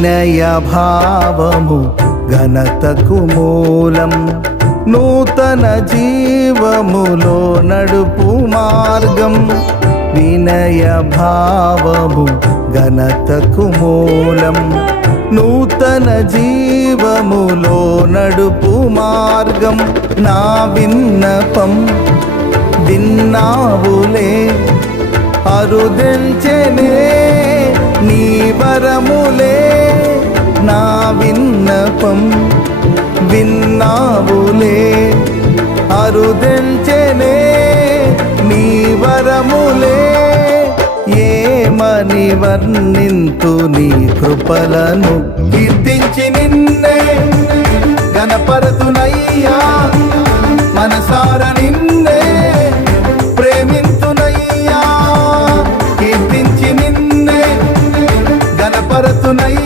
వినయ భావము ఘనతకు మూలం, నూతన జీవములో నడుపు మార్గం. వినయ భావము ఘనతకు మూలం, నూతన జీవములో నడుపు మార్గం. నా విన్నపం విన్నావులే, అరుదెల్చెనే నీ వరములే. నా విన్నపం విన్నావులే, అరుదెల్చెనే నీ వరములే. ఏమని వర్ణింతు నీ కృపలను, కీర్తించి నిన్నే గణపరతునయ్యా మనసా